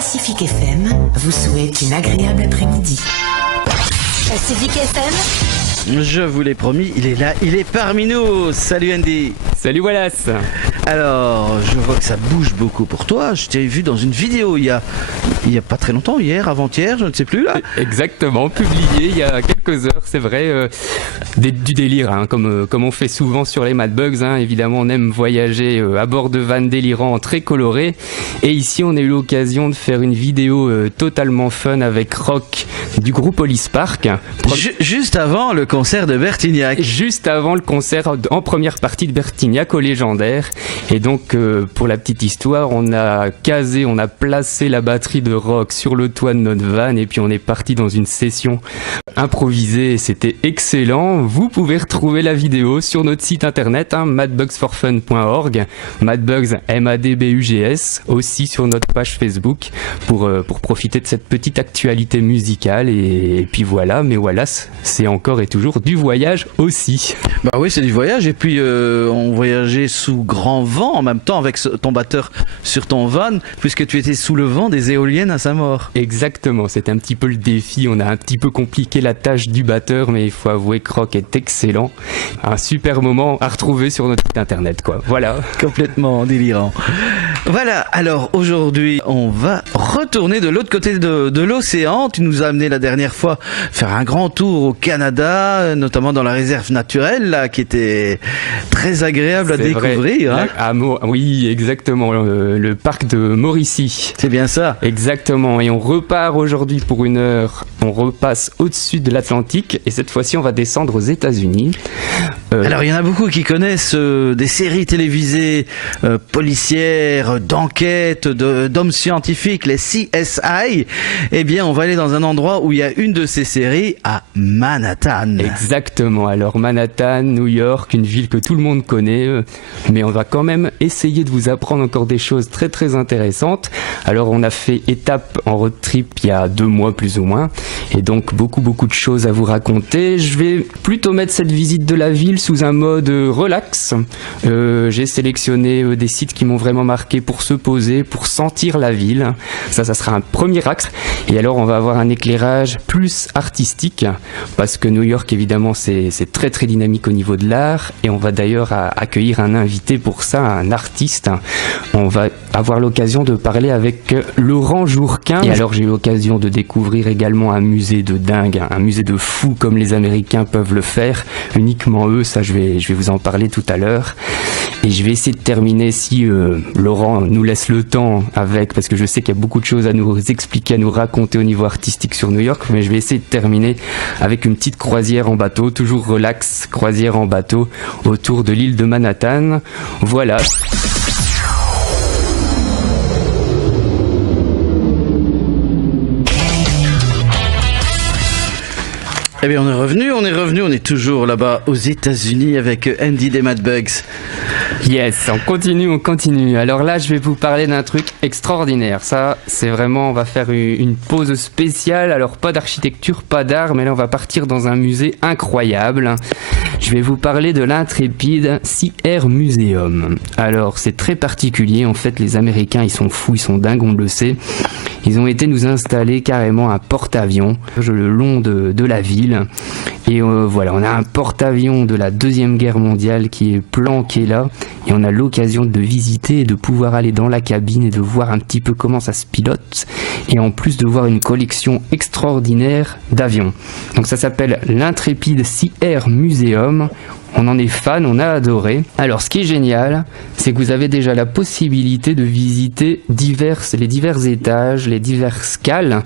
Pacific FM vous souhaite une agréable après-midi. Pacific FM. Je vous l'ai promis, il est là, il est parmi nous. Salut Andy. Salut Wallace. Alors, je vois que ça bouge beaucoup pour toi. Je t'ai vu dans une vidéo il y a pas très longtemps, hier, avant-hier, je ne sais plus là. Exactement, publié il y a quelques heures, c'est vrai. Du délire, hein, comme on fait souvent sur les Mad Bugs. Hein. Évidemment, on aime voyager à bord de vannes délirants très colorés. Et ici, on a eu l'occasion de faire une vidéo totalement fun avec Rock du groupe Police Park. Juste avant le concert de Bertignac. Juste avant le concert en première partie de Bertignac au Légendaire. Et donc, pour la petite histoire, on a placé la batterie de Rock sur le toit de notre van et puis on est parti dans une session improvisée. C'était excellent. Vous pouvez retrouver la vidéo sur notre site internet, hein, madbugsforfun.org, madbugs, M-A-D-B-U-G-S, aussi sur notre page Facebook pour profiter de cette petite actualité musicale. Et puis voilà, mais voilà, c'est encore et toujours du voyage aussi. Bah oui, c'est du voyage. Et puis on voyageait sous grand vent en même temps avec ton batteur sur ton van, puisque tu étais sous le vent des éoliennes à Saint-Maur. Exactement, c'était un petit peu le défi. On a un petit peu compliqué la tâche du batteur, mais il faut avouer que Rock est excellent. Un super moment à retrouver sur notre site internet, quoi. Voilà. Complètement délirant. Voilà, alors aujourd'hui, on va retourner de l'autre côté de l'océan. Tu nous as amené la dernière fois faire un grand tour au Canada, notamment dans la réserve naturelle, là, qui était très agréable à découvrir. Hein. Oui, exactement, le parc de Mauricie. C'est bien ça. Exactement, et on repart aujourd'hui pour une heure. On repasse au-dessus de l'Atlantique et cette fois-ci, on va descendre aux États-Unis. Alors, il y en a beaucoup qui connaissent des séries télévisées policières, d'enquête, d'hommes scientifiques, les CSI. Eh bien, on va aller dans un endroit où il y a une de ces séries à Manhattan. Exactement. Alors, Manhattan, New York, une ville que tout le monde connaît, mais on va quand même essayer de vous apprendre encore des choses très très intéressantes. Alors, on a fait étape en road trip il y a 2 mois plus ou moins, et donc beaucoup de choses à vous raconter. Je vais plutôt mettre cette visite de la ville sous un mode relax. J'ai sélectionné des sites qui m'ont vraiment marqué pour se poser, pour sentir la ville. Ça sera un premier axe. Et alors, on va avoir un éclairage plus artistique, parce que New York, évidemment, c'est très très dynamique au niveau de l'art, et on va d'ailleurs accueillir un invité pour ça, un artiste. On va avoir l'occasion de parler avec Laurent Jourquin. Et alors, j'ai eu l'occasion de découvrir également un musée de dingue, un musée de fous comme les Américains peuvent le faire, uniquement eux. Ça, je vais vous en parler tout à l'heure. Et je vais essayer de terminer, si Laurent nous laisse le temps, parce que je sais qu'il y a beaucoup de choses à nous expliquer, à nous raconter au niveau artistique sur New York, mais je vais essayer de terminer avec une petite croisière en bateau, toujours relax, croisière en bateau autour de l'île de Manhattan. Voilà. Eh bien, on est revenu, on est toujours là-bas aux États-Unis avec Andy des Mad Bugs. Yes, on continue. Alors là, je vais vous parler d'un truc extraordinaire. Ça, c'est vraiment, on va faire une pause spéciale. Alors, pas d'architecture, pas d'art, mais là, on va partir dans un musée incroyable. Je vais vous parler de l'Intrépide Sea Air Museum. Alors, c'est très particulier. En fait, les Américains, ils sont fous, ils sont dingues, on le sait. Ils ont été nous installer carrément un porte-avions le long de la ville. Et voilà, on a un porte-avions de la Deuxième Guerre mondiale qui est planqué là. Et on a l'occasion de visiter et de pouvoir aller dans la cabine et de voir un petit peu comment ça se pilote. Et en plus de voir une collection extraordinaire d'avions. Donc ça s'appelle l'Intrépide Sea Air Museum. On en est fan, on a adoré. Alors, ce qui est génial, c'est que vous avez déjà la possibilité de visiter les divers étages, les diverses cales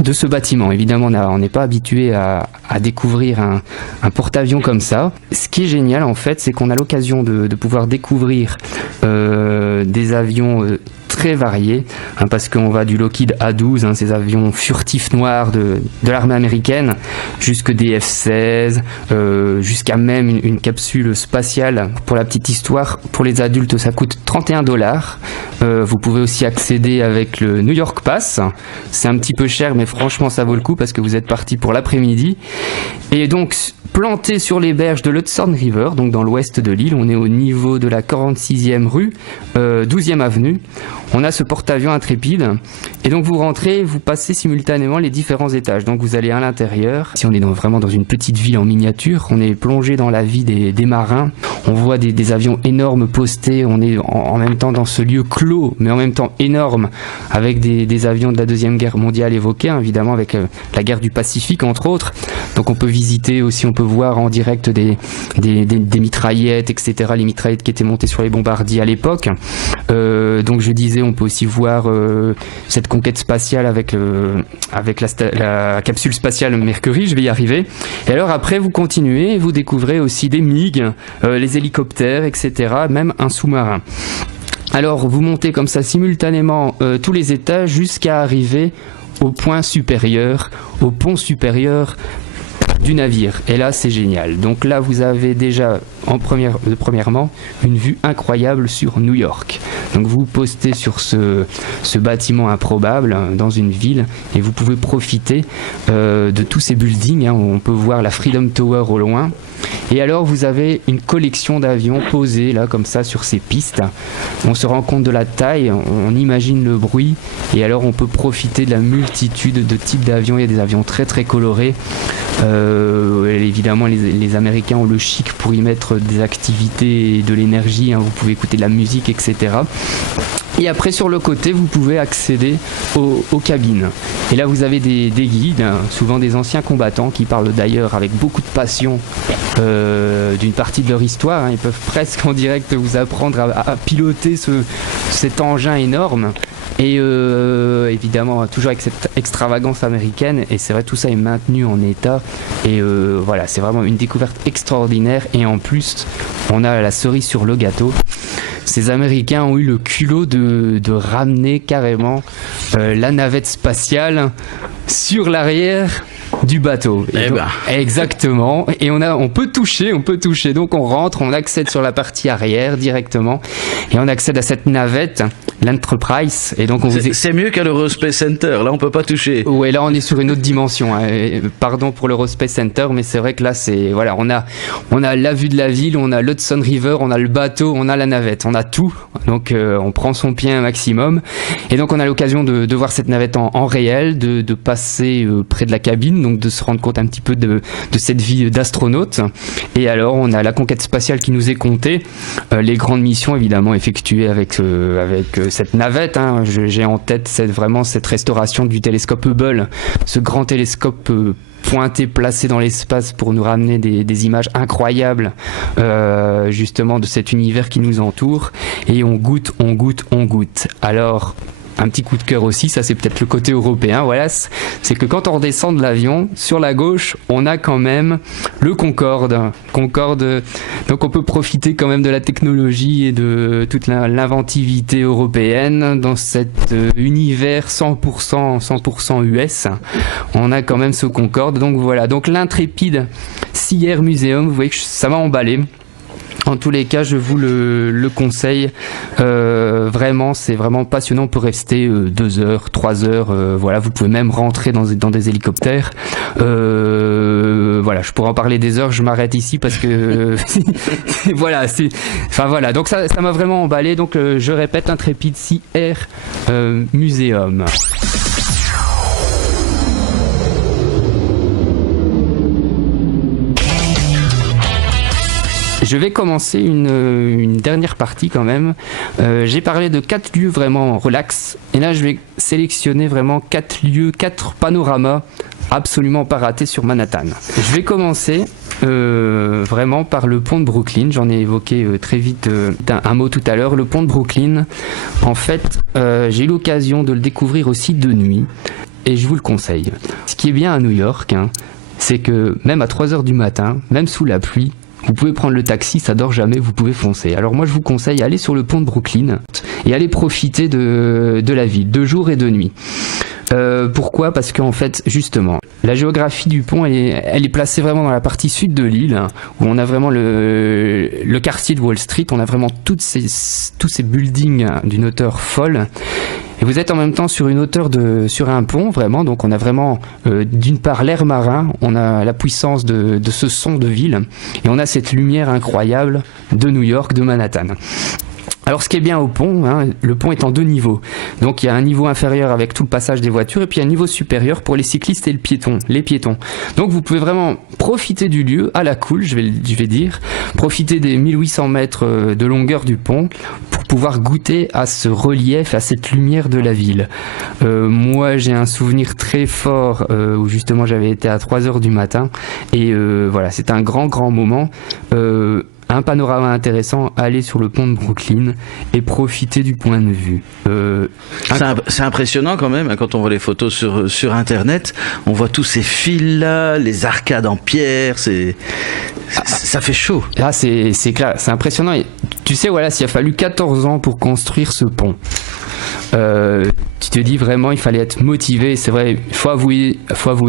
de ce bâtiment. Évidemment, on n'est pas habitué à découvrir un porte-avions comme ça. Ce qui est génial, en fait, c'est qu'on a l'occasion de pouvoir découvrir des avions très variés, hein, parce qu'on va du Lockheed A-12, hein, ces avions furtifs noirs de l'armée américaine, jusque des F-16, jusqu'à même une capsule spatiale. Pour la petite histoire, pour les adultes, ça coûte $31. Vous pouvez aussi accéder avec le New York Pass. C'est un petit peu cher, mais franchement, ça vaut le coup parce que vous êtes parti pour l'après-midi. Et donc, planté sur les berges de l'Hudson River, donc dans l'ouest de l'île, on est au niveau de la 46e rue, 12e avenue. on a ce porte-avions Intrépide. Et donc vous rentrez, vous passez simultanément les différents étages. Donc vous allez à l'intérieur. Si on est vraiment dans une petite ville en miniature, on est plongé dans la vie des marins. On voit des avions énormes postés. On est en même temps dans ce lieu clos, mais en même temps énorme, avec des avions de la Deuxième Guerre mondiale évoqués, hein, évidemment avec la guerre du Pacifique entre autres. Donc on peut visiter aussi, on peut voir en direct des mitraillettes, etc. Les mitraillettes qui étaient montées sur les bombardiers à l'époque. Donc je disais, on peut aussi voir cette conquête spatiale avec la capsule spatiale Mercury, je vais y arriver. Et alors après vous continuez et vous découvrez aussi des MiG, les hélicoptères, etc. Même un sous-marin. Alors vous montez comme ça simultanément tous les étages jusqu'à arriver au point supérieur, au pont supérieur du navire. Et là c'est génial. Donc là vous avez déjà premièrement une vue incroyable sur New York. Donc vous postez sur ce bâtiment improbable dans une ville et vous pouvez profiter de tous ces buildings, hein. On peut voir la Freedom Tower au loin. Et alors vous avez une collection d'avions posés là comme ça sur ces pistes. On se rend compte de la taille, on imagine le bruit et alors on peut profiter de la multitude de types d'avions. Il y a des avions très très colorés. Évidemment les Américains ont le chic pour y mettre des activités et de l'énergie, hein. Vous pouvez écouter de la musique, etc. Et après sur le côté vous pouvez accéder aux cabines. Et là vous avez des guides, hein, souvent des anciens combattants qui parlent d'ailleurs avec beaucoup de passion d'une partie de leur histoire, hein. Ils peuvent presque en direct vous apprendre à piloter cet engin énorme. Et évidemment toujours avec cette extravagance américaine, et c'est vrai tout ça est maintenu en état et voilà, c'est vraiment une découverte extraordinaire. Et en plus on a la cerise sur le gâteau, ces Américains ont eu le culot de ramener carrément la navette spatiale sur l'arrière du bateau. Exactement. Et on peut toucher. Donc on rentre, on accède sur la partie arrière directement et on accède à cette navette, l'Enterprise. Et donc c'est mieux qu'à l'Eurospace Center. Là on peut pas toucher. Ouais, là on est sur une autre dimension, hein. Pardon pour l'Eurospace Center, mais c'est vrai que là c'est voilà, on a la vue de la ville, on a l'Hudson River, on a le bateau, on a la navette, on a tout. Donc on prend son pied un maximum. Et donc on a l'occasion de voir cette navette en réel, de passer près de la cabine. Donc de se rendre compte un petit peu de cette vie d'astronaute. Et alors on a la conquête spatiale qui nous est comptée, les grandes missions évidemment effectuées avec cette navette, hein. J'ai en tête vraiment cette restauration du télescope Hubble, ce grand télescope pointé, placé dans l'espace pour nous ramener des images incroyables justement de cet univers qui nous entoure. Et on goûte. Alors un petit coup de cœur aussi, ça c'est peut-être le côté européen, voilà, c'est que quand on redescend de l'avion, sur la gauche, on a quand même le Concorde, donc on peut profiter quand même de la technologie et de toute l'inventivité européenne dans cet univers 100% US. On a quand même ce Concorde, donc voilà, donc l'Intrépide Sea Air Museum, vous voyez que ça m'a emballé. En tous les cas, je vous le conseille. Vraiment, c'est vraiment passionnant. On peut rester 2 heures, 3 heures. Voilà, vous pouvez même rentrer dans des hélicoptères. Voilà, je pourrais en parler des heures. Je m'arrête ici parce que voilà. Enfin voilà. Donc ça m'a vraiment emballé. Donc je répète, Intrépide Sea Air Museum. Je vais commencer une dernière partie quand même. J'ai parlé de 4 lieux vraiment relax. Et là, je vais sélectionner vraiment 4 lieux, 4 panoramas absolument pas ratés sur Manhattan. Je vais commencer vraiment par le pont de Brooklyn. J'en ai évoqué très vite un mot tout à l'heure. Le pont de Brooklyn, en fait, j'ai eu l'occasion de le découvrir aussi de nuit. Et je vous le conseille. Ce qui est bien à New York, hein, c'est que même à 3 heures du matin, même sous la pluie, vous pouvez prendre le taxi, ça dort jamais, vous pouvez foncer. Alors moi je vous conseille, allez sur le pont de Brooklyn et allez profiter de la ville, de jour et de nuit. Pourquoi ? Parce qu'en fait, justement, la géographie du pont, elle est placée vraiment dans la partie sud de l'île, hein, où on a vraiment le quartier de Wall Street, on a vraiment tous ces buildings d'une hauteur folle. Et vous êtes en même temps sur une hauteur sur un pont, vraiment. Donc on a vraiment, d'une part, l'air marin, on a la puissance de ce son de ville, et on a cette lumière incroyable de New York, de Manhattan. Alors ce qui est bien au pont, le pont est en 2 niveaux. Donc il y a un niveau inférieur avec tout le passage des voitures et puis un niveau supérieur pour les cyclistes et les piétons. Donc vous pouvez vraiment profiter du lieu à la cool, je vais dire, profiter des 1800 mètres de longueur du pont pour pouvoir goûter à ce relief, à cette lumière de la ville. Moi j'ai un souvenir très fort où justement j'avais été à 3h du matin et voilà, c'est un grand moment. Un panorama intéressant, aller sur le pont de Brooklyn et profiter du point de vue. C'est impressionnant quand même, quand on voit les photos sur internet, on voit tous ces fils-là, les arcades en pierre, ça fait chaud. Ah, c'est clair, c'est impressionnant. Et tu sais, voilà, s'il a fallu 14 ans pour construire ce pont. Tu te dis vraiment il fallait être motivé, c'est vrai, il faut avouer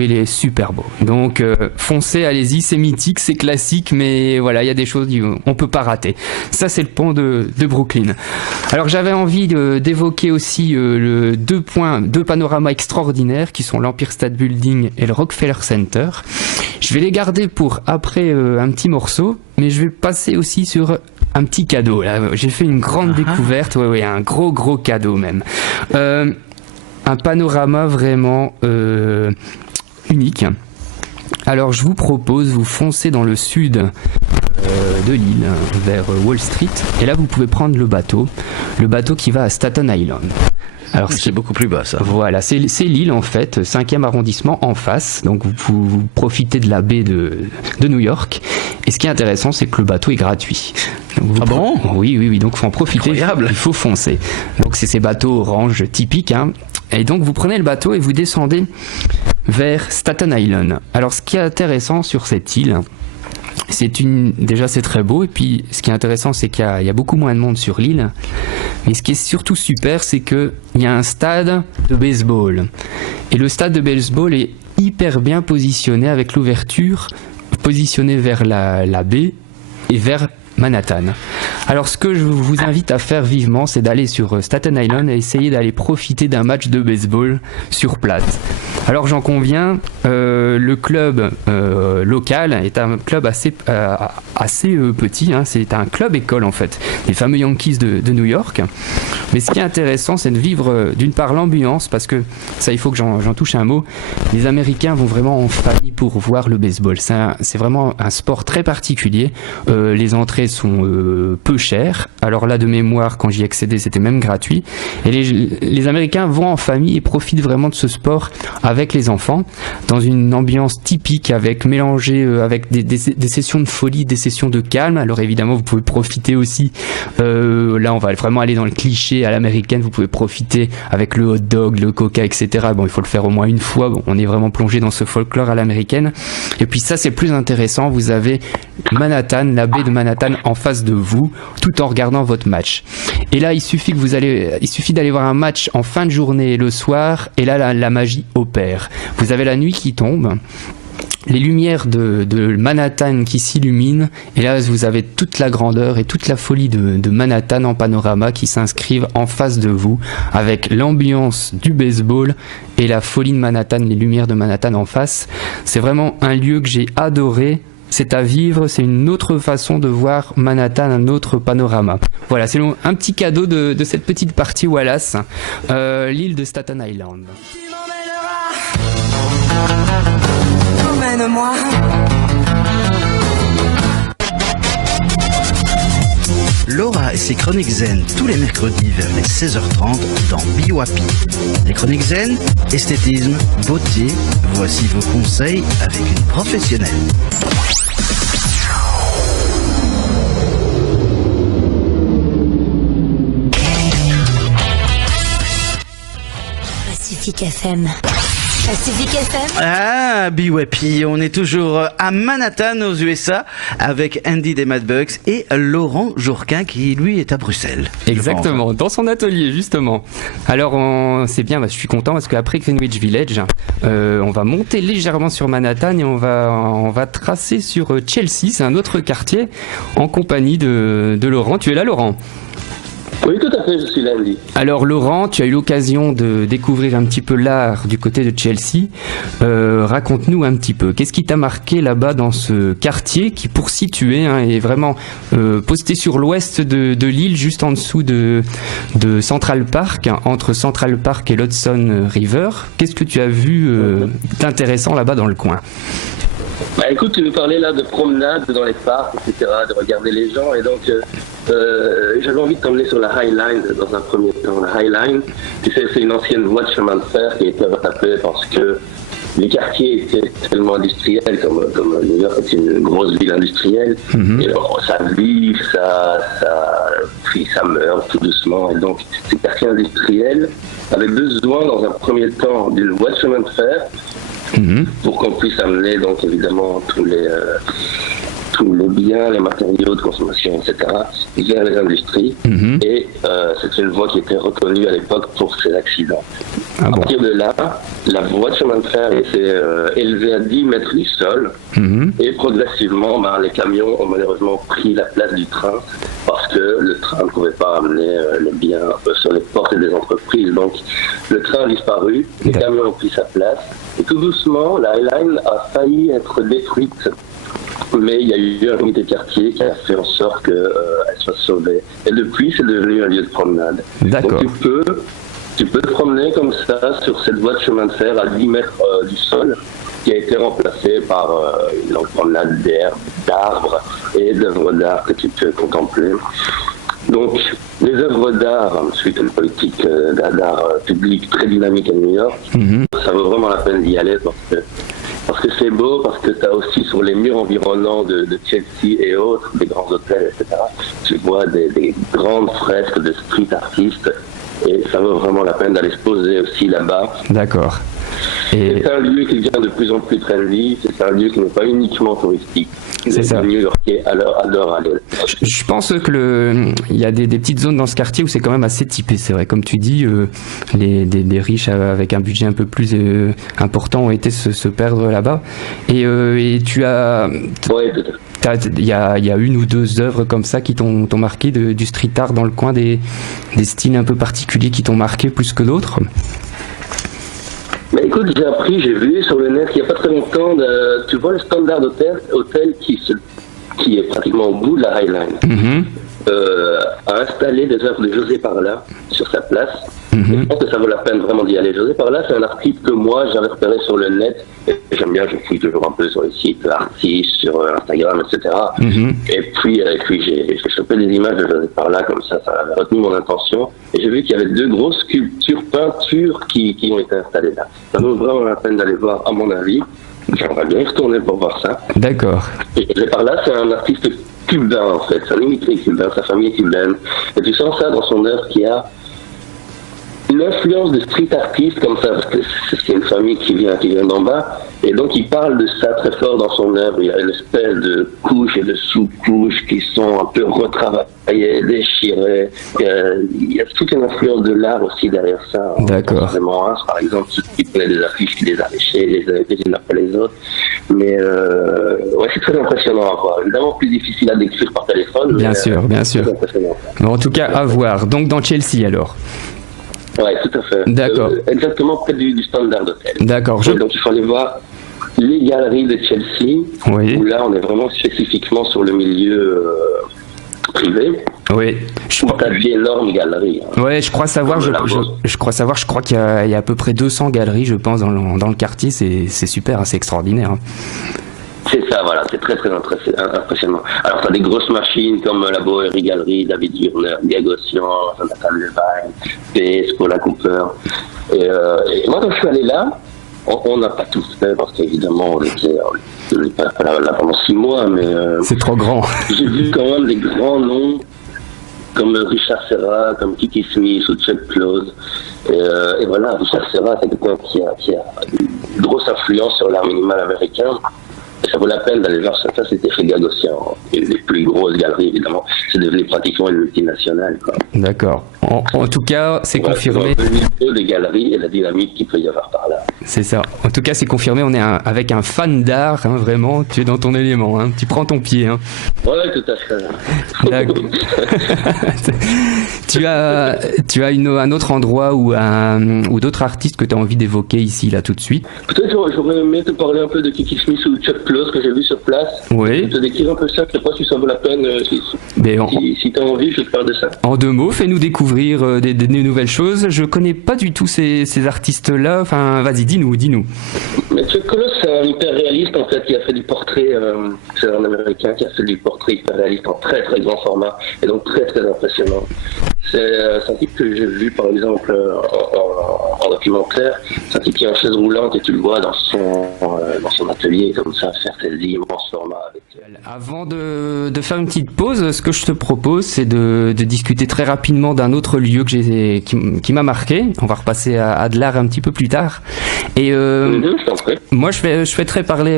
il est super beau. Donc foncez, allez-y, c'est mythique, c'est classique, mais voilà, il y a des choses on peut pas rater. Ça c'est le pont de Brooklyn. Alors j'avais envie d'évoquer aussi deux panoramas extraordinaires qui sont l'Empire State Building et le Rockefeller Center. Je vais les garder pour après un petit morceau, mais je vais passer aussi sur un petit cadeau. Là, j'ai fait une grande découverte, ouais, un gros cadeau même. Un panorama vraiment unique. Alors je vous propose, vous foncez dans le sud de l'île, vers Wall Street, et là vous pouvez prendre le bateau qui va à Staten Island. Alors c'est beaucoup plus bas ça. Voilà, c'est l'île en fait, 5e arrondissement en face, donc vous profitez de la baie de New York, et ce qui est intéressant c'est que le bateau est gratuit. Donc, bon ? Oui, donc il faut en profiter, incroyable. Il faut foncer. Donc c'est ces bateaux orange typiques, et donc vous prenez le bateau et vous descendez vers Staten Island. Alors ce qui est intéressant sur cette île, déjà c'est très beau, et puis ce qui est intéressant c'est qu'il y a beaucoup moins de monde sur l'île, mais ce qui est surtout super c'est qu'il y a un stade de baseball, et le stade de baseball est hyper bien positionné avec l'ouverture positionnée vers la baie et vers Manhattan. Alors ce que je vous invite à faire vivement, c'est d'aller sur Staten Island et essayer d'aller profiter d'un match de baseball sur place. Alors j'en conviens, le club local est un club assez petit, c'est un club école en fait, les fameux Yankees de New York. Mais ce qui est intéressant, c'est de vivre d'une part l'ambiance, parce que ça il faut que j'en touche un mot, les Américains vont vraiment en famille pour voir le baseball. C'est vraiment un sport très particulier, les entrées sont peu chères, alors là de mémoire quand j'y accédais c'était même gratuit, et les Américains vont en famille et profitent vraiment de ce sport avec les enfants, dans une ambiance typique, avec mélangé avec des sessions de folie, des sessions de calme. Alors évidemment vous pouvez profiter aussi, là on va vraiment aller dans le cliché à l'américaine, vous pouvez profiter avec le hot dog, le coca, etc. Bon, il faut le faire au moins une fois, bon, on est vraiment plongé dans ce folklore à l'américaine. Et puis ça c'est plus intéressant, vous avez Manhattan, la baie de Manhattan en face de vous, tout en regardant votre match. Et là il suffit d'aller voir un match en fin de journée le soir, et là la magie opère. Vous avez la nuit qui tombe, les lumières de Manhattan qui s'illuminent, et là vous avez toute la grandeur et toute la folie de Manhattan en panorama qui s'inscrivent en face de vous, avec l'ambiance du baseball et la folie de Manhattan, les lumières de Manhattan en face. C'est vraiment un lieu que j'ai adoré. C'est à vivre, c'est une autre façon de voir Manhattan, un autre panorama. Voilà, c'est un petit cadeau de cette petite partie Wallace, l'île de Staten Island. Emmène-moi. Laura et ses chroniques zen tous les mercredis vers les 16h30 dans BYP. Les chroniques zen, esthétisme, beauté, voici vos conseils avec une professionnelle. Pacific FM. Pacific FM. Ah, BYP, on est toujours à Manhattan aux USA avec Andy des Mad Bugs et Laurent Jourquin qui lui est à Bruxelles. Exactement, dans son atelier justement. Alors c'est bien, je suis content parce qu'après Greenwich Village, on va monter légèrement sur Manhattan et on va tracer sur Chelsea, c'est un autre quartier, en compagnie de Laurent. Tu es là Laurent ? Oui, tout à fait, je suis lundi. Alors Laurent, tu as eu l'occasion de découvrir un petit peu l'art du côté de Chelsea. Raconte-nous un petit peu, qu'est-ce qui t'a marqué là-bas dans ce quartier qui, pour situer, est vraiment posté sur l'ouest de l'île, juste en dessous de Central Park, entre Central Park et l'Hudson River. Qu'est-ce que tu as vu d'intéressant là-bas dans le coin? Bah écoute, tu nous parlais là de promenade dans les parcs, etc., de regarder les gens, et donc j'avais envie de t'emmener sur la High Line dans un premier temps. La High Line, tu sais, c'est une ancienne voie de chemin de fer qui a été retapée parce que les quartiers étaient tellement industriels, comme New York est une grosse ville industrielle, et alors, ça vit, ça meurt tout doucement, et donc ces quartiers industriels avaient besoin dans un premier temps d'une voie de chemin de fer pour qu'on puisse amener donc évidemment tous les biens, les matériaux de consommation, etc., vers les industries. Et c'est une voie qui était reconnue à l'époque pour ses accidents. À partir de là, la voie de chemin de fer était élevée à 10 mètres du sol, et progressivement, les camions ont malheureusement pris la place du train parce que le train ne pouvait pas amener les biens sur les portes des entreprises. Donc le train a disparu, les camions ont pris sa place, et tout doucement, la High Line a failli être détruite. Mais il y a eu un comité de quartier qui a fait en sorte qu'elle soit sauvée. Et depuis, c'est devenu un lieu de promenade. D'accord. Donc tu peux te promener comme ça sur cette voie de chemin de fer à 10 mètres du sol, qui a été remplacée par une promenade d'arbres et d'œuvres d'art que tu peux contempler. Donc, les œuvres d'art, suite à une politique d'art public très dynamique à New York, ça vaut vraiment la peine d'y aller parce que c'est beau, parce que tu as aussi sur les murs environnants de Chelsea et autres, des grands hôtels, etc., tu vois des grandes fresques de street artistes, et ça vaut vraiment la peine d'aller se poser aussi là-bas. D'accord. C'est un lieu qui devient de plus en plus trendy, c'est un lieu qui n'est pas uniquement touristique. C'est ça. Les New-Yorkais adorent aller. Je pense que il y a des petites zones dans ce quartier où c'est quand même assez typé, c'est vrai. Comme tu dis, des riches avec un budget un peu plus important ont été se perdre là-bas. Et tu as... Ouais, tout à fait. Il y a une ou deux œuvres comme ça qui t'ont marqué du street art dans le coin, des styles un peu particuliers qui t'ont marqué plus que d'autres? Mais écoute, j'ai vu sur le net il n'y a pas très longtemps, tu vois le Standard Hotel qui est pratiquement au bout de la High Line, a installé des œuvres de José Parla sur sa place. Je pense que ça vaut la peine vraiment d'y aller. José Parla, c'est un artiste que moi j'avais repéré sur le net, et j'aime bien, je fouille toujours un peu sur les sites artistes, sur Instagram, etc. Et puis j'ai chopé des images de José Parla comme ça avait retenu mon attention, et j'ai vu qu'il y avait deux grosses sculptures, peintures qui ont été installées là. Ça vaut vraiment la peine d'aller voir, à mon avis. J'aimerais bien y retourner pour voir ça. D'accord. Et José Parla, c'est un artiste cubain en fait, c'est un immigré cubain, sa famille est cubaine, et tu sens ça dans son œuvre qui a une influence de street artiste comme ça, parce que c'est une famille qui vient d'en bas, et donc il parle de ça très fort dans son œuvre. Il y a une espèce de couches et de sous-couches qui sont un peu retravaillées, déchirées. Il y a toute une influence de l'art aussi derrière ça. D'accord. Par exemple, ceux qui prenaient des affiches, qui les arrachaient, les avaient les unes après les autres. Mais ouais, c'est très impressionnant à voir. Évidemment plus difficile à décrire par téléphone. Bien sûr. Bon, en tout cas, à voir. Donc dans Chelsea alors. Ouais, tout à fait. D'accord. Exactement près du Standard Hotel. D'accord. Donc il faut aller voir les galeries de Chelsea, où là on est vraiment spécifiquement sur le milieu privé. Oui. T'as d'énormes galeries. Ouais, je crois savoir. Je crois qu'il y a à peu près 200 galeries, je pense, dans le quartier. C'est super, c'est extraordinaire. C'est ça, voilà, c'est très très impressionnant. Alors t'as des grosses machines comme la Bowery Gallery, David Wurner, Gagosian, Jonathan Levine, PS, Paula Cooper. Et moi quand je suis allé là, on n'a pas tous fait parce qu'évidemment on était pas là pendant 6 mois, mais c'est trop grand. J'ai vu quand même des grands noms comme Richard Serra, comme Kiki Smith ou Chuck Close. Et voilà, Richard Serra, c'est quelqu'un qui a une grosse influence sur l'art minimal américain. Ça vaut la peine d'aller voir ça. Ça, c'était chez Gagosian. Et les plus grosses galeries, évidemment. C'est devenu pratiquement une multinationale, quoi. D'accord. En tout cas, c'est confirmé. Le niveau des galeries et la dynamique qu'il peut y avoir par là. C'est ça. En tout cas, c'est confirmé. On est avec un fan d'art, vraiment. Tu es dans ton élément, Tu prends ton pied, Ouais, tout à fait. D'accord. Tu as un autre endroit ou d'autres artistes que tu as envie d'évoquer ici, là, tout de suite? Peut-être j'aurais aimé te parler un peu de Kiki Smith ou Chuck Close que j'ai vu sur place. Oui. Te décrire un peu ça, je sais pas si ça vaut la peine. Si tu as envie, je vais te parler de ça. En 2 mots, fais-nous découvrir des nouvelles choses. Je connais pas du tout ces artistes-là. Enfin, vas-y, dis-nous. Mais Chuck Close, c'est un hyper réaliste en fait, qui a fait du portrait. C'est un Américain qui a fait du portrait hyper réaliste en très très grand format et donc très très impressionnant. C'est un type que j'ai vu par exemple en documentaire. C'est un type qui est en chaise roulante et tu le vois dans son atelier comme ça faire ses immenses formats. Avant de faire une petite pause, ce que je te propose, c'est de discuter très rapidement d'un autre lieu qui m'a marqué. On va repasser à de l'art un petit peu plus tard. Et moi, je souhaiterais parler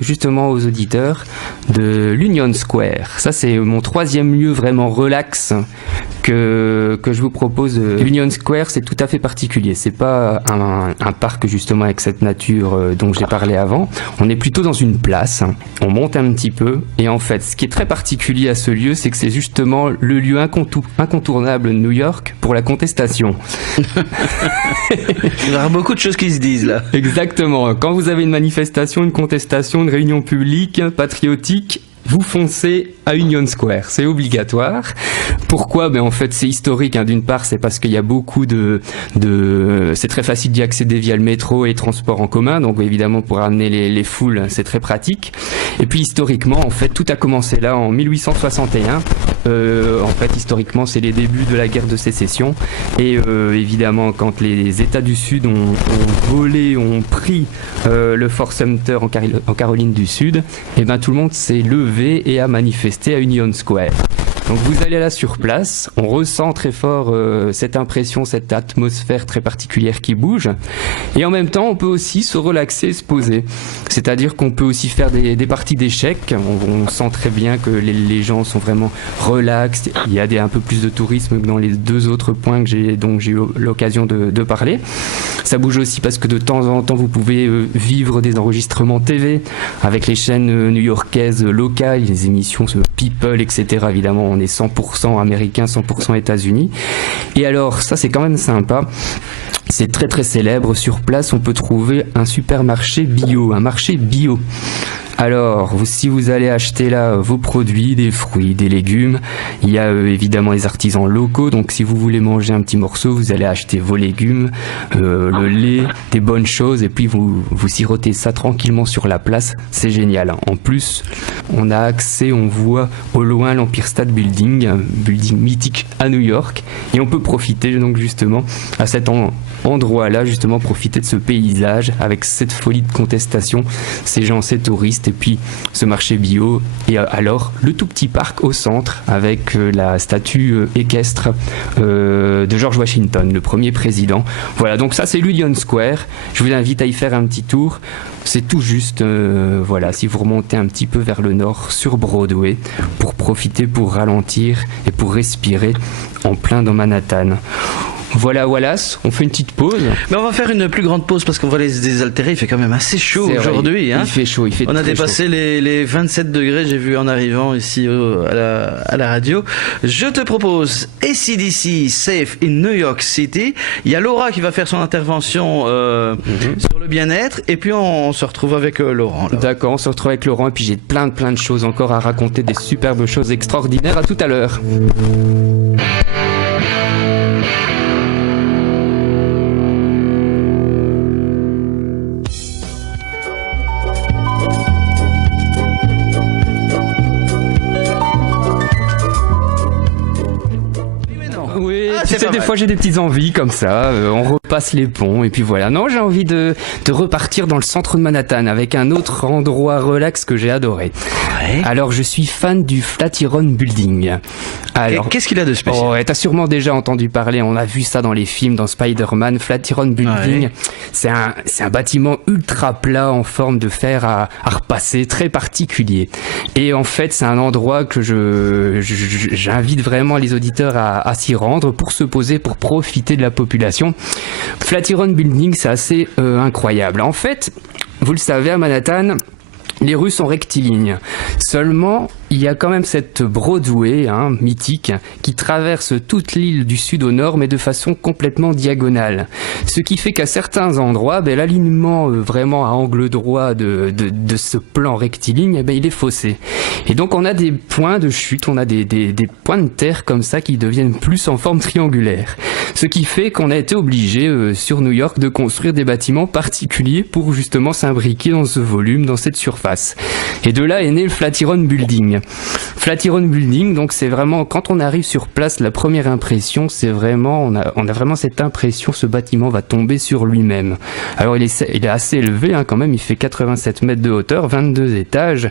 justement aux auditeurs de l'Union Square. Ça, c'est mon 3e lieu vraiment relax que je vous propose. L'Union Square, c'est tout à fait particulier. C'est pas un parc justement avec cette nature dont j'ai parlé avant. On est plutôt dans une place. On monte un petit peu. Et en fait, ce qui est très particulier à ce lieu, c'est que c'est justement le lieu incontournable de New York pour la contestation. Il y aura beaucoup de choses qui se disent là. Exactement. Quand vous avez une manifestation, une contestation, une réunion publique, patriotique, vous foncez à Union Square, c'est obligatoire. Pourquoi? En fait, c'est historique. D'une part, c'est parce qu'il y a beaucoup c'est très facile d'y accéder via le métro et les transports en commun. Donc, évidemment, pour amener les foules, c'est très pratique. Et puis, historiquement, en fait, tout a commencé là en 1861. En fait, historiquement, c'est les débuts de la guerre de sécession. Et évidemment, quand les États du Sud ont pris le Fort Sumter en Caroline du Sud, et tout le monde s'est levé et à manifester à Union Square. Donc vous allez là sur place, on ressent très fort cette impression, cette atmosphère très particulière qui bouge. Et en même temps, on peut aussi se relaxer, se poser. C'est-à-dire qu'on peut aussi faire des parties d'échecs. On sent très bien que les gens sont vraiment relax. Il y a un peu plus de tourisme que dans les 2 autres points dont j'ai eu l'occasion de parler. Ça bouge aussi parce que de temps en temps, vous pouvez vivre des enregistrements TV avec les chaînes new-yorkaises locales, les émissions People, etc. Évidemment, on est 100% américain, 100% États-Unis. Et alors, ça c'est quand même sympa. C'est très très célèbre. Sur place, on peut trouver un supermarché bio, un marché bio. Alors, si vous allez acheter là vos produits, des fruits, des légumes, il y a évidemment les artisans locaux. Donc, si vous voulez manger un petit morceau, vous allez acheter vos légumes, le lait, des bonnes choses, et puis vous sirotez ça tranquillement sur la place. C'est génial. En plus, on a accès, on voit au loin l'Empire State Building, un building mythique à New York, et on peut profiter donc justement à cet endroit-là, justement profiter de ce paysage avec cette folie de contestation, ces gens, ces touristes. Et puis ce marché bio, et alors le tout petit parc au centre avec la statue équestre de George Washington, le premier président. Voilà, donc ça c'est l'Union Square. Je vous invite à y faire un petit tour. C'est tout juste, voilà, si vous remontez un petit peu vers le nord sur Broadway pour profiter, pour ralentir et pour respirer en plein dans Manhattan. Voilà Wallace, on fait une petite pause. Mais on va faire une plus grande pause parce qu'on va les désaltérer. Il fait quand même assez chaud aujourd'hui. Il fait chaud, On a dépassé les 27 degrés, j'ai vu en arrivant ici à la radio. Je te propose AC/DC Safe in New York City. Il y a Laura qui va faire son intervention sur le bien-être. Et puis on se retrouve avec Laurent. Là. D'accord, on se retrouve avec Laurent. Et puis j'ai plein de choses encore à raconter, des superbes choses extraordinaires. À tout à l'heure. Des fois j'ai des petites envies comme ça, on repasse les ponts et puis voilà. Non, j'ai envie de repartir dans le centre de Manhattan avec un autre endroit relax que j'ai adoré. Ouais. Alors je suis fan du Flatiron Building. Alors, qu'est-ce qu'il a de spécial? Oh, t'as sûrement déjà entendu parler, on a vu ça dans les films, dans Spider-Man. Flatiron Building, ouais. C'est un bâtiment ultra plat en forme de fer à repasser, très particulier. Et en fait c'est un endroit que j'invite vraiment les auditeurs à s'y rendre pour se poser, pour profiter de la population. Flatiron Building, c'est assez incroyable. En fait, vous le savez, à Manhattan, les rues sont rectilignes. Seulement, il y a quand même cette Broadway mythique qui traverse toute l'île du sud au nord, mais de façon complètement diagonale. Ce qui fait qu'à certains endroits, l'alignement vraiment à angle droit de ce plan rectiligne, il est faussé. Et donc on a des points de chute, on a des points de terre comme ça qui deviennent plus en forme triangulaire. Ce qui fait qu'on a été obligé sur New York de construire des bâtiments particuliers pour justement s'imbriquer dans ce volume, dans cette surface. Et de là est né le Flatiron Building. Flatiron Building, donc c'est vraiment, quand on arrive sur place, la première impression, c'est vraiment, on a vraiment cette impression, ce bâtiment va tomber sur lui-même. Alors il est assez élevé quand même, il fait 87 mètres de hauteur, 22 étages,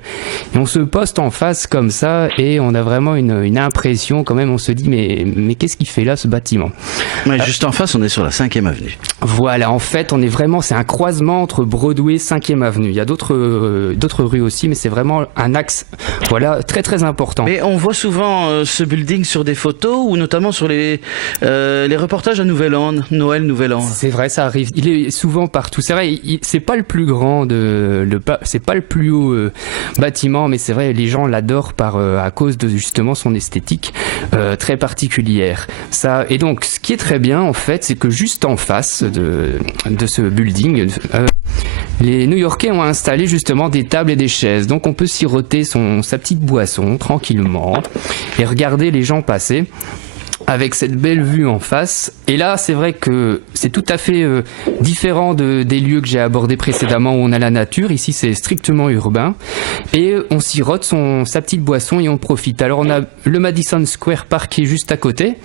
et on se poste en face comme ça, et on a vraiment une impression quand même, on se dit mais qu'est-ce qu'il fait là ce bâtiment? Mais juste en face, on est sur la 5e avenue. Voilà, en fait, on est vraiment, c'est un croisement entre Broadway et 5e avenue. Il y a d'autres rues aussi, mais c'est vraiment un axe, voilà, très très important. Mais on voit souvent ce building sur des photos ou notamment sur les reportages à Noël, Nouvel An. C'est vrai, ça arrive. Il est souvent partout. C'est vrai, c'est pas le plus grand c'est pas le plus haut bâtiment, mais c'est vrai, les gens l'adorent à cause de justement son esthétique très particulière. Ça, et donc, ce qui est très bien en fait, c'est que juste en face de ce building, les New-Yorkais ont installé justement des tables et des chaises. Donc on peut siroter sa petite boisson tranquillement et regarder les gens passer avec cette belle vue en face. Et là, c'est vrai que c'est tout à fait différent des lieux que j'ai abordés précédemment où on a la nature. Ici, c'est strictement urbain. Et on sirote sa petite boisson et on profite. Alors, on a le Madison Square Park qui est juste à côté.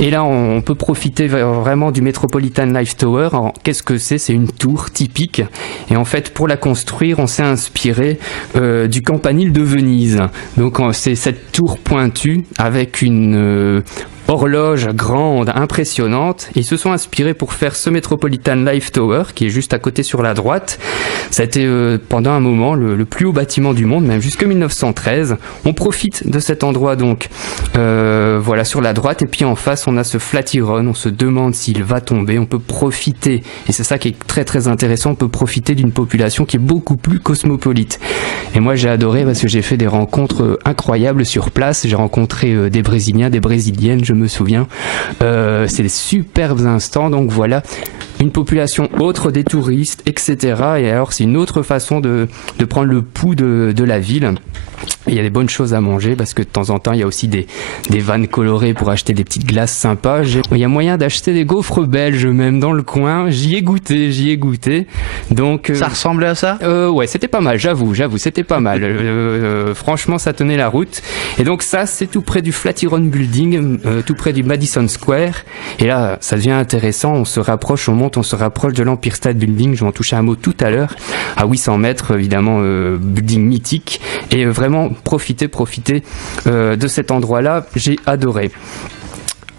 Et là, on peut profiter vraiment du Metropolitan Life Tower. Alors, qu'est-ce que c'est? C'est une tour typique. Et en fait, pour la construire, on s'est inspiré du Campanile de Venise. Donc, c'est cette tour pointue avec une horloge grande, impressionnante. Ils se sont inspirés pour faire ce Metropolitan Life Tower qui est juste à côté sur la droite. Ça a été pendant un moment le plus haut bâtiment du monde, même jusqu'en 1913. On profite de cet endroit donc voilà sur la droite, et puis en face on a ce Flatiron. On se demande s'il va tomber. On peut profiter, et c'est ça qui est très très intéressant, on peut profiter d'une population qui est beaucoup plus cosmopolite. Et moi j'ai adoré parce que j'ai fait des rencontres incroyables sur place. J'ai rencontré des Brésiliens, des Brésiliennes, je me souviens. C'est des superbes instants. Donc voilà, une population autre des touristes, etc. Et alors c'est une autre façon de prendre le pouls de la ville. Il y a des bonnes choses à manger parce que de temps en temps il y a aussi des vannes colorées pour acheter des petites glaces sympas. Il y a moyen d'acheter des gaufres belges même dans le coin. J'y ai goûté. Donc ça ressemblait à ça? Ouais, c'était pas mal, j'avoue, c'était pas mal. Franchement, ça tenait la route. Et donc ça, c'est tout près du Flatiron Building, tout près du Madison Square. Et là, ça devient intéressant. On se rapproche de l'Empire State Building. Je vais en toucher un mot tout à l'heure. À 800 mètres, évidemment, building mythique. Et vraiment profiter de cet endroit-là. J'ai adoré.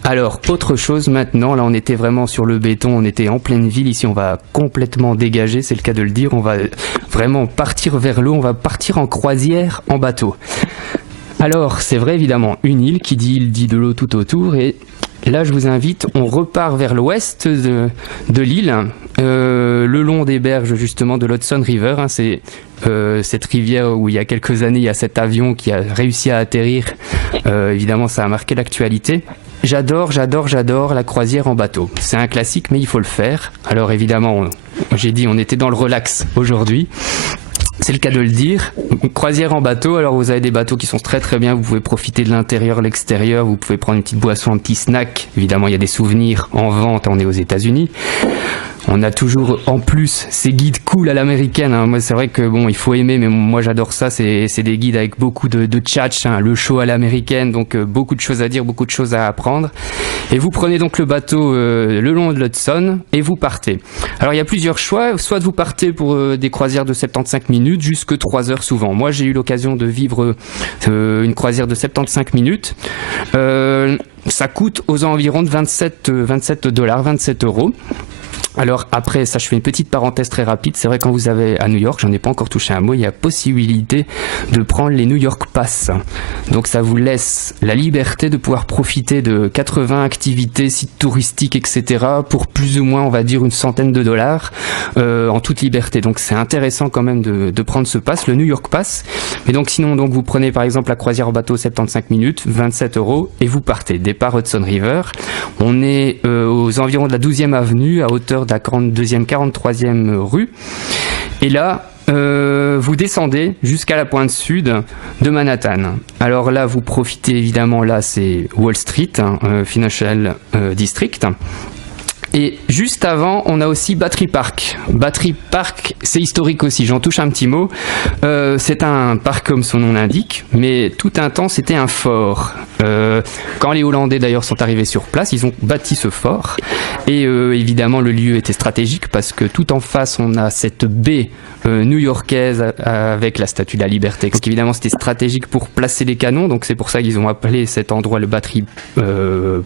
Alors, autre chose maintenant, là on était vraiment sur le béton, on était en pleine ville, ici on va complètement dégager, c'est le cas de le dire, on va vraiment partir vers l'eau, on va partir en croisière, en bateau. Alors, c'est vrai évidemment, une île, qui dit île dit de l'eau tout autour, et là je vous invite, on repart vers l'ouest de l'île, le long des berges justement de l'Hudson River, c'est cette rivière où il y a quelques années il y a cet avion qui a réussi à atterrir, évidemment ça a marqué l'actualité. J'adore la croisière en bateau. C'est un classique, mais il faut le faire. Alors évidemment, j'ai dit on était dans le relax aujourd'hui. C'est le cas de le dire. Croisière en bateau, alors vous avez des bateaux qui sont très très bien, vous pouvez profiter de l'intérieur, l'extérieur, vous pouvez prendre une petite boisson, un petit snack. Évidemment, il y a des souvenirs en vente, on est aux États-Unis. On a toujours en plus ces guides cool à l'américaine. Moi, c'est vrai que bon, il faut aimer, mais moi j'adore ça. C'est des guides avec beaucoup de tchatch, le show à l'américaine, donc beaucoup de choses à dire, beaucoup de choses à apprendre. Et vous prenez donc le bateau le long de l'Hudson et vous partez. Alors il y a plusieurs choix. Soit vous partez pour des croisières de 75 minutes, jusque 3 heures souvent. Moi, j'ai eu l'occasion de vivre une croisière de 75 minutes. Ça coûte aux environs de 27 €. Alors après ça, je fais une petite parenthèse très rapide. C'est vrai, quand vous avez à New York, j'en ai pas encore touché un mot, il y a possibilité de prendre les New York Pass. Donc ça vous laisse la liberté de pouvoir profiter de 80 activités, sites touristiques, etc. pour plus ou moins, on va dire, une centaine de dollars en toute liberté. Donc c'est intéressant quand même de prendre ce pass, le New York Pass. Mais donc sinon, donc vous prenez par exemple la croisière en bateau 75 minutes, 27 € et vous partez. Départ Hudson River. On est aux environs de la 12e avenue, à hauteur de la 42e, 43e rue. Et là, vous descendez jusqu'à la pointe sud de Manhattan. Alors là, vous profitez évidemment, là c'est Wall Street, Financial District. Et juste avant, on a aussi Battery Park. Battery Park, c'est historique aussi, j'en touche un petit mot. C'est un parc comme son nom l'indique, mais tout un temps c'était un fort. Quand les Hollandais d'ailleurs sont arrivés sur place, ils ont bâti ce fort. Et évidemment, le lieu était stratégique parce que tout en face, on a cette baie new-yorkaise avec la Statue de la Liberté. Donc évidemment, c'était stratégique pour placer les canons, donc c'est pour ça qu'ils ont appelé cet endroit le Battery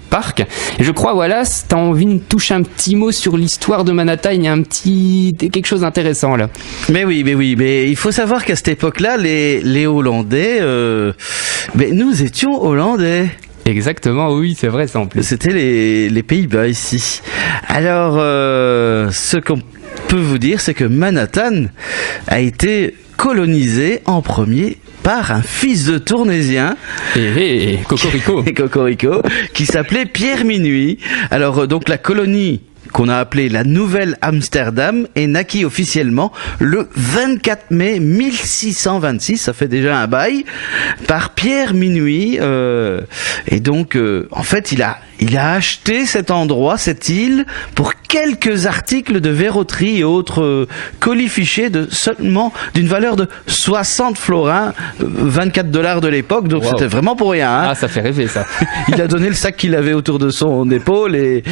Park. Et je crois, voilà, si t'as envie de toucher un petit mot sur l'histoire de Manhattan, il y a quelque chose d'intéressant là. Mais il faut savoir qu'à cette époque-là, les Hollandais, nous étions Hollandais. Exactement, oui, c'est vrai ça en plus. C'était les Pays-Bas ici. Alors, ce qu'on peut vous dire, c'est que Manhattan a été colonisé en premier par un fils de Tournésien, Cocorico, qui s'appelait Pierre Minuit. Alors donc la colonie qu'on a appelée la Nouvelle Amsterdam est naquie officiellement le 24 mai 1626, ça fait déjà un bail, par Pierre Minuit. Et donc en fait il a acheté cet endroit, cette île, pour quelques articles de verroterie et autres colifichets d'une valeur de 60 florins, 24 $ de l'époque, donc C'était vraiment pour rien. Ah, ça fait rêver ça. Il a donné le sac qu'il avait autour de son épaule et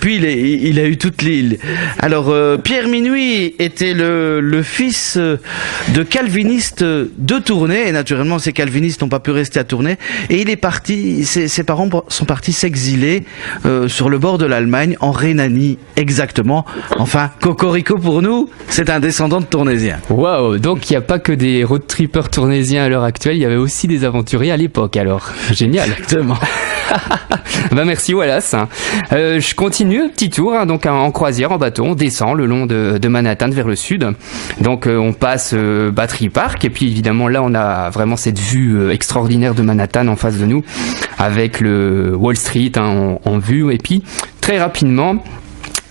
puis il a eu toute l'île. Alors Pierre Minuit était le fils de calvinistes de Tournai, et naturellement ces calvinistes n'ont pas pu rester à Tournai, et il est parti, ses parents sont partis s'exiler sur le bord de l'Allemagne, en Rhénanie exactement. Enfin, Cocorico pour nous, c'est un descendant de Tournaisien. Waouh, donc il n'y a pas que des road trippers tournaisiens à l'heure actuelle, il y avait aussi des aventuriers à l'époque alors. Génial. Exactement. Merci Wallace. Je continue, petit tour, donc en croisière, en bateau, on descend le long de Manhattan vers le sud. Donc on passe Battery Park, et puis évidemment là on a vraiment cette vue extraordinaire de Manhattan en face de nous, avec le Wall Street en vue, et puis très rapidement,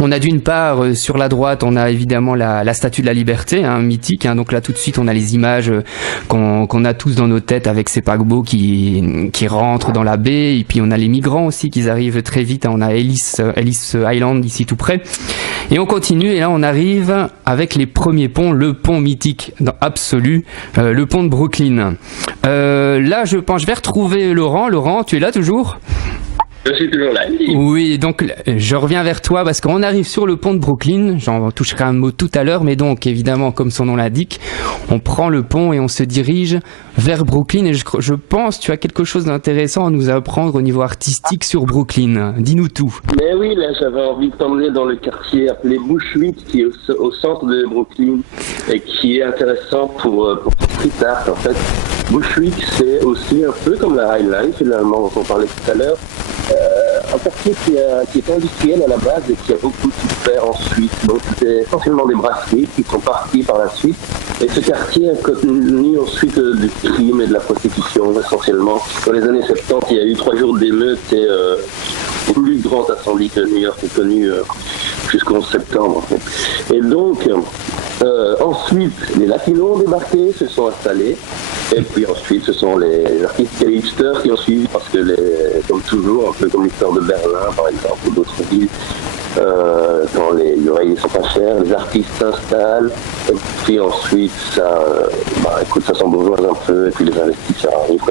on a d'une part sur la droite, on a évidemment la Statue de la Liberté, mythique. Donc là tout de suite on a les images qu'on a tous dans nos têtes avec ces paquebots qui rentrent dans la baie, et puis on a les migrants aussi qui arrivent très vite. On a Ellis Island ici tout près, et on continue, et là on arrive avec les premiers ponts, le pont mythique absolu, le pont de Brooklyn. Là je pense je vais retrouver Laurent. Laurent, tu es là toujours? Je suis toujours là. Oui, donc je reviens vers toi parce qu'on arrive sur le pont de Brooklyn. J'en toucherai un mot tout à l'heure, mais donc évidemment, comme son nom l'indique, on prend le pont et on se dirige vers Brooklyn. Et je pense tu as quelque chose d'intéressant à nous apprendre au niveau artistique sur Brooklyn. Dis-nous tout. Mais oui, là j'avais envie de t'emmener dans le quartier appelé Bushwick, qui est au centre de Brooklyn et qui est intéressant pour street art en fait. Bushwick, c'est aussi un peu comme la High Line finalement dont on parlait tout à l'heure. Un quartier qui est industriel à la base et qui a beaucoup souffert ensuite. Donc c'était essentiellement des brasseries qui sont parties par la suite. Et ce quartier a connu ensuite du crime et de la prostitution essentiellement. Dans les années 70, il y a eu 3 jours d'émeute et le plus grand incendie que New York ait connu jusqu'en septembre. En fait. Et donc ensuite, les Latinos ont débarqué, se sont installés. Et puis ensuite, ce sont les artistes et les hipsters qui ont suivi, parce que comme toujours, un peu comme l'histoire de Berlin, par exemple, ou d'autres villes, quand les loyers sont pas chers, les artistes s'installent, et puis ensuite, ça s'embourgeoise un peu, et puis les investisseurs arrivent.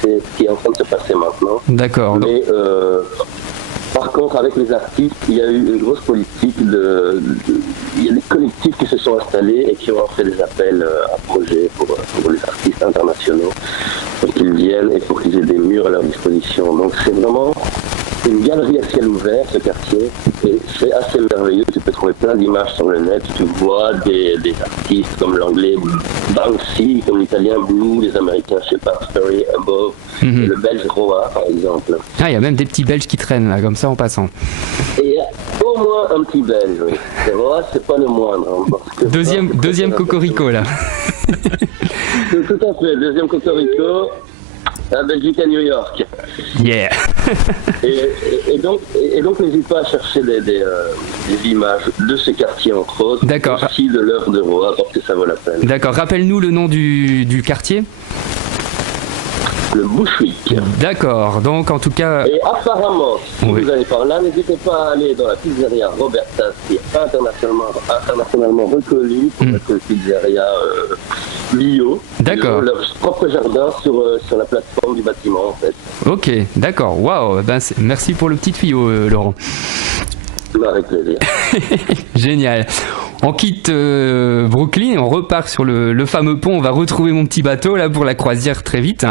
C'est ce qui est en train de se passer maintenant. D'accord. Mais par contre, avec les artistes, il y a eu une grosse politique il y a des collectifs qui se sont installés et qui ont fait des appels à projets pour les artistes internationaux, pour qu'ils viennent et pour qu'ils aient des murs à leur disposition. Donc c'est vraiment une galerie à ciel ouvert, ce quartier, et c'est assez merveilleux. Tu peux trouver plein d'images sur le net. Tu vois des artistes comme l'anglais Banksy, comme l'italien Blue, les américains, je sais pas, Story Above, et le belge Roa, par exemple. Ah, il y a même des petits Belges qui traînent là, comme ça en passant. Et il y a au moins un petit belge, oui. Et Roa, c'est pas le moindre. Hein, parce que Deuxième cocorico là. Tout à fait, deuxième Cocorico. À Belgique, à New York. Yeah. et donc n'hésite pas à chercher des images de ce quartier, entre autres. D'accord. Aussi de l'œuvre de Roa, parce que ça vaut la peine. D'accord, rappelle-nous le nom du quartier. Le Bushwick. D'accord, donc en tout cas... Et apparemment, si oui. vous allez par là, n'hésitez pas à aller dans la pizzeria Roberta's, qui est internationalement reconnue pour être une pizzeria bio. D'accord. Ils ont leur propre jardin sur la plateforme du bâtiment, en fait. Ok, d'accord, waouh, ben, merci pour le petit tuyau, Laurent. Avec plaisir. Génial. On quitte Brooklyn, on repart sur le fameux pont, on va retrouver mon petit bateau là pour la croisière très vite.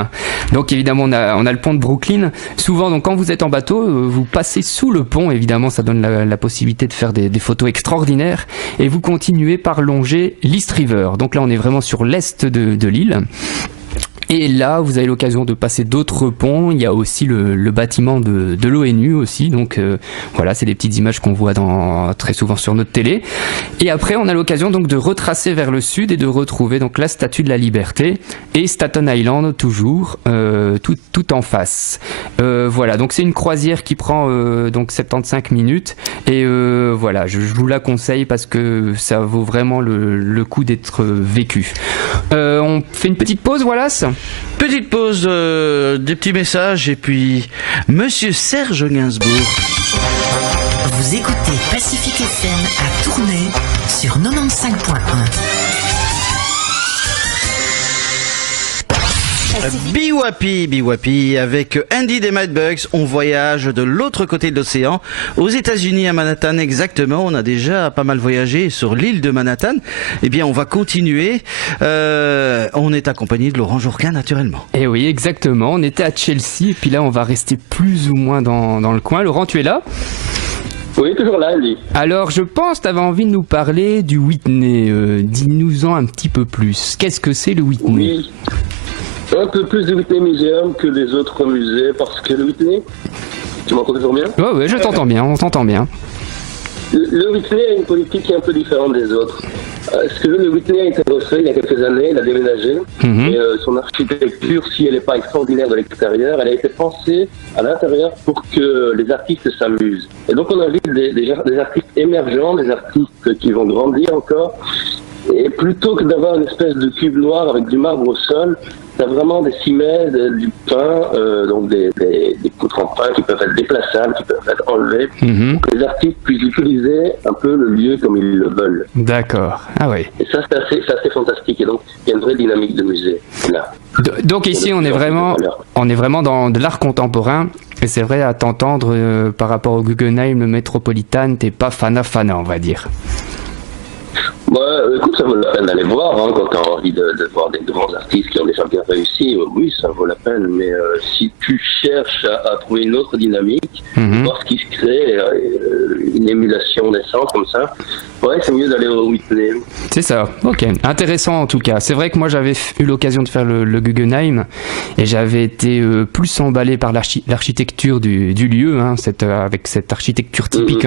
Donc évidemment on a le pont de Brooklyn. Souvent donc quand vous êtes en bateau, vous passez sous le pont, évidemment ça donne la possibilité de faire des photos extraordinaires et vous continuez par longer l'East River. Donc là on est vraiment sur l'est de l'île. Et là, vous avez l'occasion de passer d'autres ponts. Il y a aussi le bâtiment de l'ONU aussi. Donc voilà, c'est des petites images qu'on voit très souvent sur notre télé. Et après, on a l'occasion donc de retracer vers le sud et de retrouver donc la Statue de la Liberté et Staten Island toujours tout en face. Voilà, donc c'est une croisière qui prend donc 75 minutes. Et voilà, je vous la conseille parce que ça vaut vraiment le coup d'être vécu. On fait une petite pause, Wallace ? Petite pause, des petits messages et puis Monsieur Serge Gainsbourg. Vous écoutez Pacific FM à Tournai sur 95.1. Biwapi, avec Andy des Mad Bugs, on voyage de l'autre côté de l'océan, aux États-Unis, à Manhattan exactement. On a déjà pas mal voyagé sur l'île de Manhattan. Eh bien, on va continuer. On est accompagné de Laurent Jourquin, naturellement. Eh oui, exactement. On était à Chelsea, et puis là, on va rester plus ou moins dans le coin. Laurent, tu es là ? Oui, toujours là, lui. Alors, je pense que tu avais envie de nous parler du Whitney. Dis-nous-en un petit peu plus. Qu'est-ce que c'est le Whitney ? Oui. Un peu plus du Whitney Museum que des autres musées, parce que le Whitney, tu m'entends toujours bien ? Ouais, je t'entends bien, on t'entend bien. Le Whitney a une politique qui est un peu différente des autres. Le Whitney a été refait il y a quelques années, il a déménagé, et son architecture, si elle n'est pas extraordinaire de l'extérieur, elle a été pensée à l'intérieur pour que les artistes s'amusent. Et donc on invite des artistes émergents, des artistes qui vont grandir encore, et plutôt que d'avoir une espèce de cube noir avec du marbre au sol, t'as vraiment des cimets, du pain, donc des poutres en pain qui peuvent être déplaçables, qui peuvent être enlevées, pour que les artistes puissent utiliser un peu le lieu comme ils le veulent. D'accord, ah oui. Et ça, c'est assez fantastique. Et donc, il y a une vraie dynamique de musée là. Donc ici, on est vraiment dans de l'art contemporain. Et c'est vrai, à t'entendre par rapport au Guggenheim, le Metropolitan, t'es pas fana, on va dire. Écoute, ça vaut la peine d'aller voir, hein, quand tu as envie de voir des grands artistes qui ont déjà bien réussi. Oui, ça vaut la peine, mais si tu cherches à trouver une autre dynamique, voir ce qui se crée, une émulation naissante comme ça, ouais, c'est mieux d'aller au Whitney. C'est ça, ok. Intéressant en tout cas. C'est vrai que moi j'avais eu l'occasion de faire le Guggenheim et j'avais été plus emballé par l'architecture du lieu, hein, avec cette architecture typique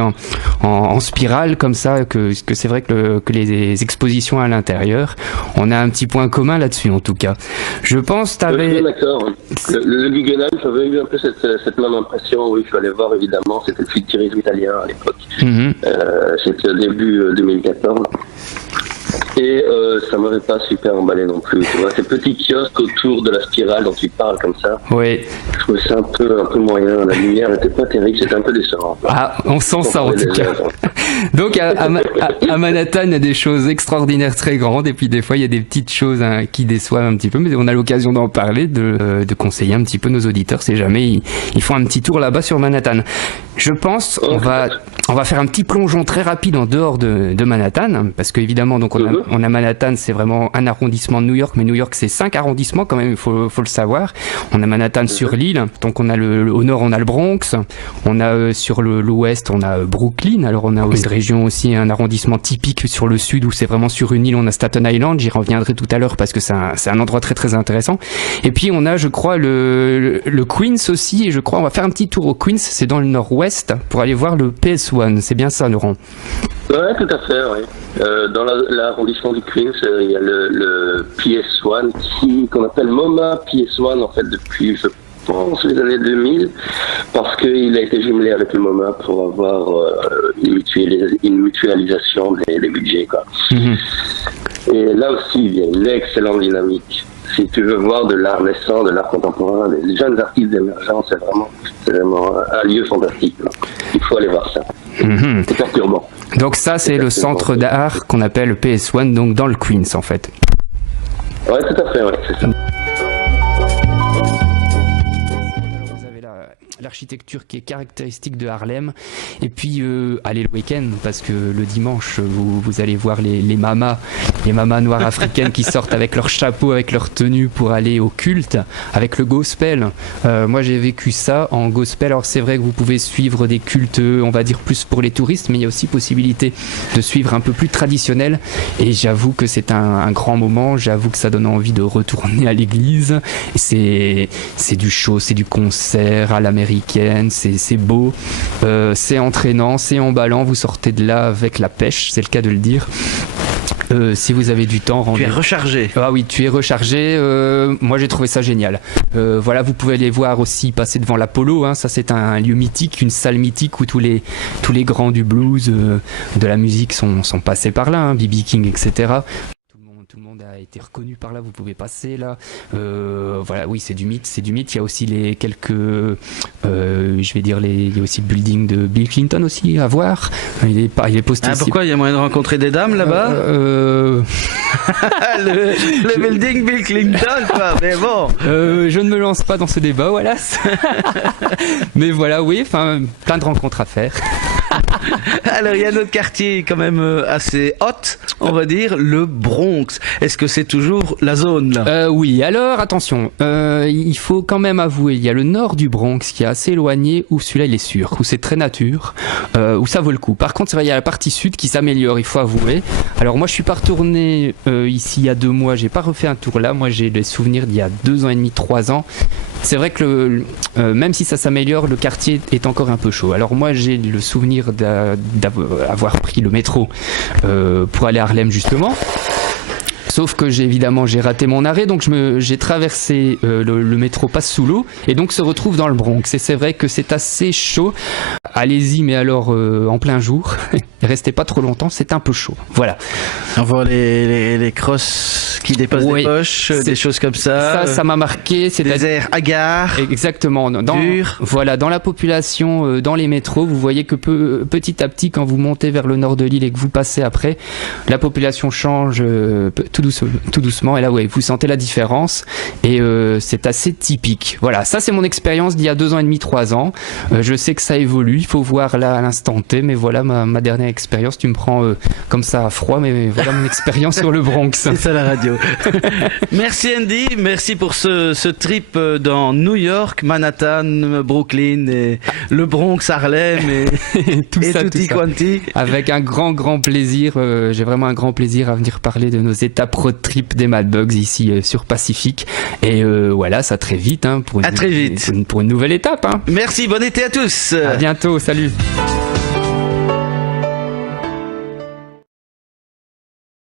en spirale comme ça, que c'est vrai que les expositions à l'intérieur, on a un petit point commun là-dessus en tout cas. Je pense que je suis d'accord. Le Guggenheim, j'avais eu un peu cette même impression. Oui, je suis allé voir évidemment, c'était le futurisme italien à l'époque. C'était au début 2014. Et ça m'avait pas super emballé non plus. Tu vois, ces petits kiosques autour de la spirale dont tu parles comme ça. Oui. Je trouvais ça un peu moyen. La lumière n'était pas terrible, c'était un peu décevant. Ah, on sent ça en tout cas. Donc à Manhattan, il y a des choses extraordinaires très grandes et puis des fois il y a des petites choses qui déçoivent un petit peu, mais on a l'occasion d'en parler, de conseiller un petit peu nos auditeurs si jamais ils font un petit tour là-bas sur Manhattan. Je pense On va faire un petit plongeon très rapide en dehors de Manhattan, parce qu'évidemment, donc on a Manhattan, c'est vraiment un arrondissement de New York, mais New York c'est 5 arrondissements quand même, il faut le savoir. On a Manhattan sur l'île, donc on a au nord on a le Bronx, on a sur l'ouest on a Brooklyn, alors on a une région aussi, un arrondissement typique sur le sud où c'est vraiment sur une île, on a Staten Island, j'y reviendrai tout à l'heure parce que c'est un endroit très très intéressant. Et puis on a, je crois, le Queens aussi, et je crois on va faire un petit tour au Queens, c'est dans le nord-ouest, pour aller voir le PS1, c'est bien ça, Laurent? Ouais, tout à fait, oui. Dans l'arrondissement du Queens, il y a le PS1 qu'on appelle MoMA PS1 en fait depuis, je pense, les années 2000, parce qu'il a été jumelé avec le MoMA pour avoir une mutualisation des budgets, quoi. Et là aussi, il y a une excellente dynamique. Si tu veux voir de l'art naissant, de l'art contemporain, des jeunes artistes émergents, c'est vraiment un lieu fantastique, là. Il faut aller voir ça. C'est perturbant. Donc ça, c'est le centre d'art qu'on appelle le PS1, donc dans le Queens, en fait. Ouais, tout à fait, ouais, c'est ça. L'architecture qui est caractéristique de Harlem, et puis allez le week-end, parce que le dimanche vous allez voir les mamas noires africaines qui sortent avec leur chapeau, avec leur tenue pour aller au culte, avec le gospel. Moi j'ai vécu ça en gospel. Alors c'est vrai que vous pouvez suivre des cultes, on va dire plus pour les touristes, mais il y a aussi possibilité de suivre un peu plus traditionnel, et j'avoue que c'est un grand moment, j'avoue que ça donne envie de retourner à l'église. C'est du show, c'est du concert à l'américaine, c'est beau, c'est entraînant, c'est emballant, vous sortez de là avec la pêche, c'est le cas de le dire. Si vous avez du temps, tu es rechargé. Ah oui, tu es rechargé. Moi, j'ai trouvé ça génial. Voilà, vous pouvez aller voir aussi passer devant l'Apollo. Hein, ça, c'est un lieu mythique, une salle mythique où tous les grands du blues, de la musique sont passés par là. Hein, B.B. King, etc. Tout le monde a été reconnu par là. Vous pouvez passer là. Voilà, oui, c'est du mythe. Il y a aussi les quelques, je vais dire il y a aussi le building de Bill Clinton aussi à voir. Il est posté. Ah, pourquoi il y a moyen de rencontrer des dames là-bas? le building Bill Clinton, quoi. Mais bon. Je ne me lance pas dans ce débat, voilà. Mais voilà, oui, enfin, plein de rencontres à faire. Alors, il y a notre quartier quand même assez hot, on va dire, le Bronx. Est-ce que c'est toujours la zone là? Oui, alors attention, il faut quand même avouer, il y a le nord du Bronx qui est assez éloigné, où celui-là il est sûr, où c'est très nature, où ça vaut le coup. Par contre, c'est vrai, il y a la partie sud qui s'améliore, il faut avouer. Alors moi je suis pas retourné ici il y a 2 mois, j'ai pas refait un tour là, moi j'ai des souvenirs d'il y a 2 ans et demi, 3 ans. C'est vrai que même si ça s'améliore, le quartier est encore un peu chaud. Alors moi j'ai le souvenir d'avoir pris le métro pour aller à Harlem justement. Sauf que j'ai raté mon arrêt, donc j'ai traversé le métro passe sous l'eau et donc se retrouve dans le Bronx. Et c'est vrai que c'est assez chaud. Allez-y, mais alors en plein jour. Restez pas trop longtemps, c'est un peu chaud. Voilà. On voit les crosses qui dépassent des poches, des choses comme ça. Ça m'a marqué. C'est des airs hagards. Exactement. Voilà, dans la population, dans les métros, vous voyez que petit à petit, quand vous montez vers le nord de l'île et que vous passez après, la population change tout doucement. Et là, ouais, vous sentez la différence. Et c'est assez typique. Voilà, ça c'est mon expérience d'il y a 2 ans et demi, 3 ans. Je sais que ça évolue. Il faut voir là à l'instant T, mais voilà ma dernière expérience. Tu me prends comme ça à froid, mais voilà mon expérience sur le Bronx. C'est ça la radio. Merci Andy, merci pour ce trip dans New York, Manhattan, Brooklyn et le Bronx, Harlem et tout quanti. Avec un grand plaisir. J'ai vraiment un grand plaisir à venir parler de nos étapes road trip des Mad Bugs ici sur Pacifique. Et voilà, ça très vite. Hein, pour une nouvelle étape. Hein. Merci, bon été à tous. À bientôt, salut.